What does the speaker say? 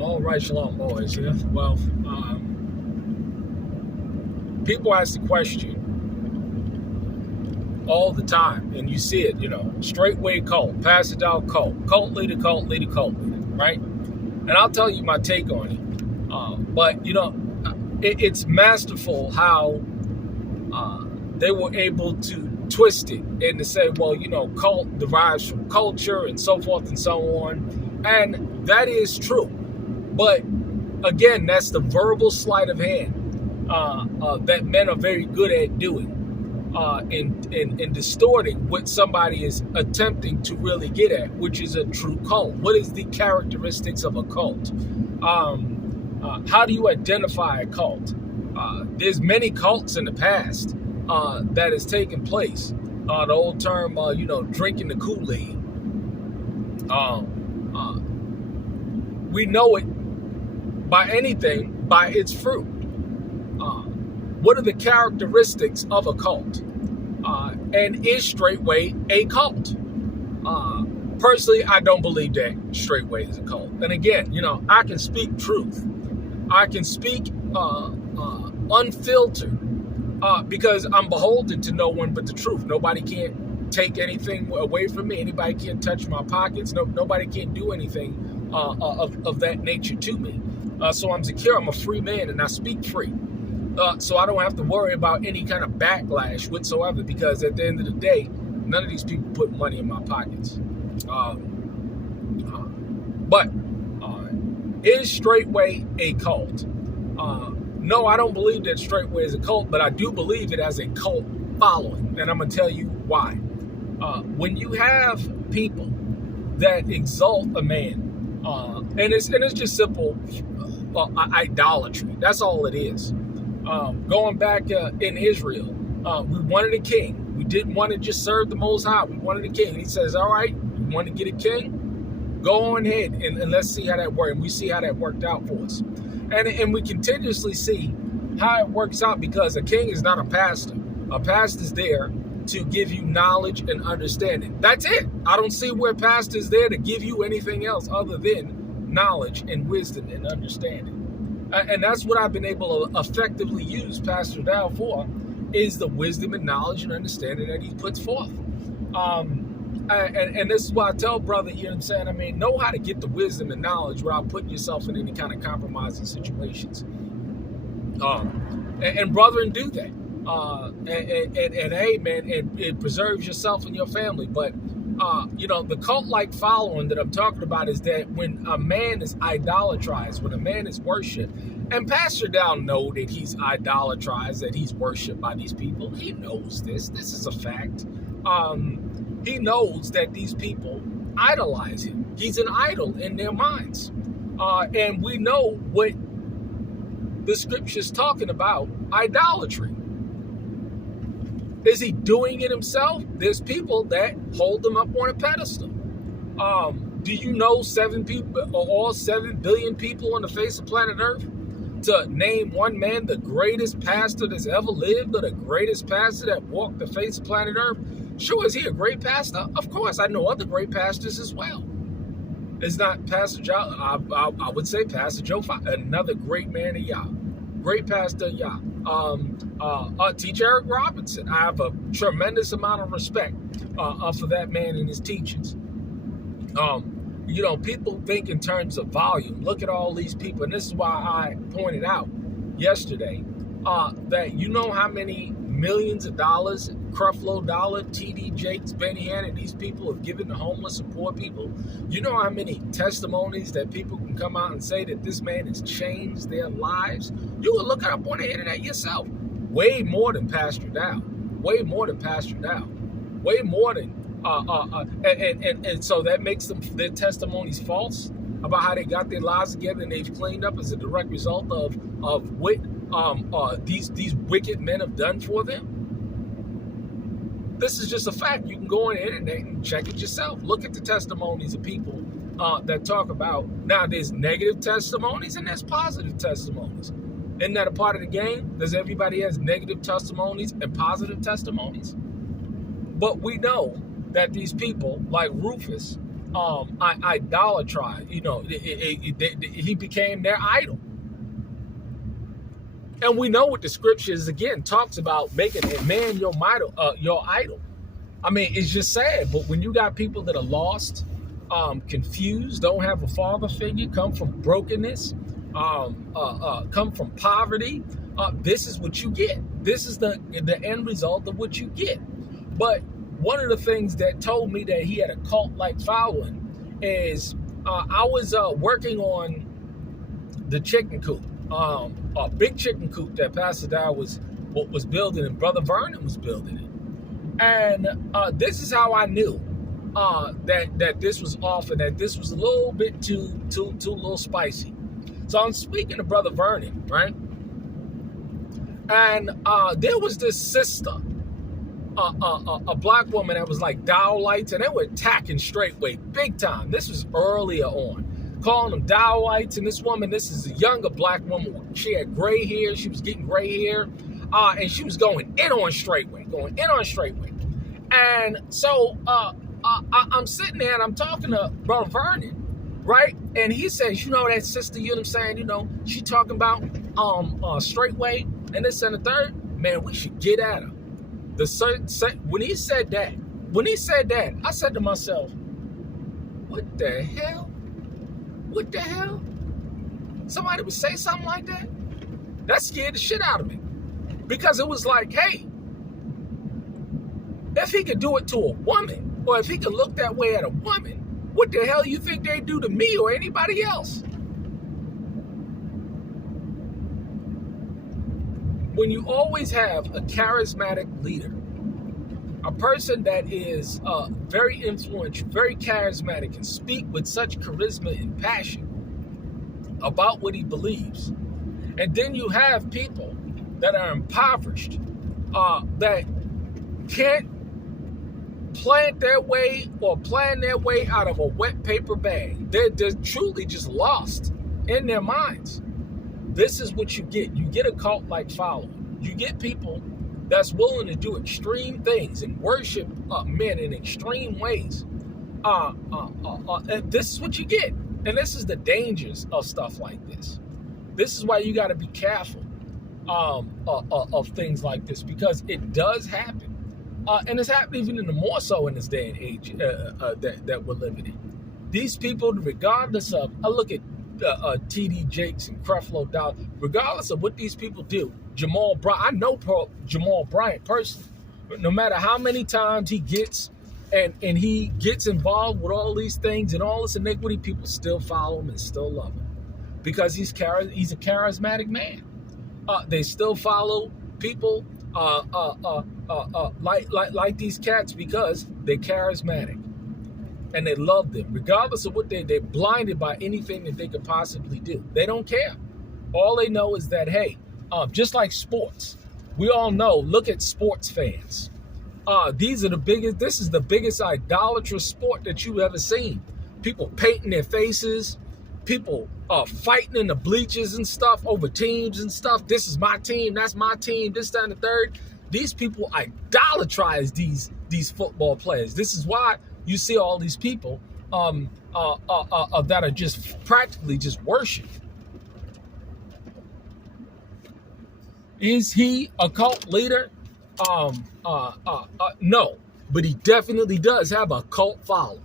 All right, Shalom boys. Yeah. Well, people ask the question all the time, and you see it, straightway cult, pass it down cult, cult leader, right? And I'll tell you my take on it. But it's masterful how they were able to twist it and to say, well, cult derives from culture and so forth and so on. And that is true. But again, that's the verbal sleight of hand that men are very good at doing in distorting what somebody is attempting to really get at, which is a true cult. What is the characteristics of a cult? How do you identify a cult? There's many cults in the past that has taken place. The old term, drinking the Kool-Aid. We know it by its fruit. What are the characteristics of a cult? And is Straightway a cult? Personally, I don't believe that Straightway is a cult. And again, I can speak truth. I can speak unfiltered because I'm beholden to no one but the truth. Nobody can take anything away from me. Anybody can't touch my pockets. Nobody can do anything of that nature to me. So I'm secure. I'm a free man, and I speak free. So I don't have to worry about any kind of backlash whatsoever, because at the end of the day, none of these people put money in my pockets. But is Straightway a cult? No, I don't believe that Straightway is a cult, but I do believe it has a cult following, and I'm going to tell you why. When you have people that exalt a man, and it's just simple idolatry. That's all it is. Going back in Israel, we wanted a king. We didn't want to just serve the Most High. We wanted a king. And he says, all right, you want to get a king? Go on ahead and let's see how that worked. And we see how that worked out for us. And we continuously see how it works out, because a king is not a pastor. A pastor is there to give you knowledge and understanding. That's it. I don't see where pastor is there to give you anything else other than knowledge and wisdom and understanding. And that's what I've been able to effectively use Pastor Dow for, is the wisdom and knowledge and understanding that he puts forth. And this is why I tell brother, know how to get the wisdom and knowledge without putting yourself in any kind of compromising situations. And brethren, do that. And hey, man, it preserves yourself and your family. But the cult-like following that I'm talking about is that when a man is idolatrized, when a man is worshipped, and Pastor Dow know that he's idolatrized, that he's worshipped by these people. He knows this. This is a fact. He knows that these people idolize him. He's an idol in their minds. And we know what the scripture's talking about, idolatry. Is he doing it himself? There's people that hold him up on a pedestal. Do you know all 7 billion people on the face of planet Earth? To name one man, the greatest pastor that's ever lived, or the greatest pastor that walked the face of planet Earth? Sure, is he a great pastor? Of course, I know other great pastors as well. It's not Pastor Joe. I would say Pastor Joe, another great man of Yah. Great pastor, Yah. Teacher Eric Robinson. I have a tremendous amount of respect for that man and his teachings. People think in terms of volume. Look at all these people. And this is why I pointed out yesterday that how many millions of dollars, Creflo Dollar, T.D. Jakes, Benny Hanna, these people have given to homeless and poor people. You know how many testimonies that people can come out and say that this man has changed their lives? You can look it up on the internet yourself. Way more than Pastor Dow. Way more than Pastor Dow. Way more than and so that makes their testimonies false about how they got their lives together and they've cleaned up as a direct result of what these wicked men have done for them. This is just a fact. You can go on the internet and check it yourself. Look at the testimonies of people that talk about. Now, there's negative testimonies and there's positive testimonies. Isn't that a part of the game? Does everybody has negative testimonies and positive testimonies? But we know that these people, like Rufus, Idolatry. You know, he became their idol. And we know what the scriptures again talks about, making a man your idol. Your idol. I mean, it's just sad. But when you got people that are lost, confused, don't have a father figure, come from brokenness, come from poverty, this is what you get. This is the end result of what you get. But one of the things that told me that he had a cult-like following is I was working on the chicken coop, a big chicken coop that Pastor Dow was building and Brother Vernon was building it. And this is how I knew that this was off and that this was a little bit too little spicy. So I'm speaking to Brother Vernon, right? And there was this sister, a black woman that was like Dowlites, and they were attacking Straightway big time. This was earlier on, calling them Dowlites. And this woman, this is a younger black woman. She had gray hair. She was getting gray hair, and she was going in on Straightway. And so I'm sitting there and I'm talking to Brother Vernon, right? And he says, you know, that sister, you know what I'm saying? You know, she talking about Straightway and this and the third. Man, we should get at her. When he said that, I said to myself, what the hell? What the hell? Somebody would say something like that? That scared the shit out of me. Because it was like, hey, if he could do it to a woman, or if he could look that way at a woman, what the hell you think they do to me or anybody else? When you always have a charismatic leader, a person that is very influential, very charismatic, and speak with such charisma and passion about what he believes, and then you have people that are impoverished, that can't plan their way out of a wet paper bag. They're truly just lost in their minds. This is what you get. You get a cult-like following. You get people that's willing to do extreme things and worship men in extreme ways. And this is what you get. And this is the dangers of stuff like this. This is why you got to be careful of things like this, because it does happen. And it's happening even more so in this day and age that we're living in. These people, regardless of, I look at T.D. Jakes and Creflo Dollar, regardless of what these people do, Jamal Bryant, I know Jamal Bryant personally, but no matter how many times he gets and he gets involved with all these things and all this iniquity, people still follow him and still love him because he's a charismatic man. They still follow people like these cats because they're charismatic. And they love them, regardless of what they're blinded by anything that they could possibly do. They don't care. All they know is that, hey, just like sports, we all know, look at sports fans. This is the biggest idolatrous sport that you've ever seen. People painting their faces, people fighting in the bleachers and stuff over teams and stuff. This is my team, that's my team, this, that, and the third. These people idolatrize these football players. This is why you see all these people that are just practically just worship. Is he a cult leader? No, but he definitely does have a cult following.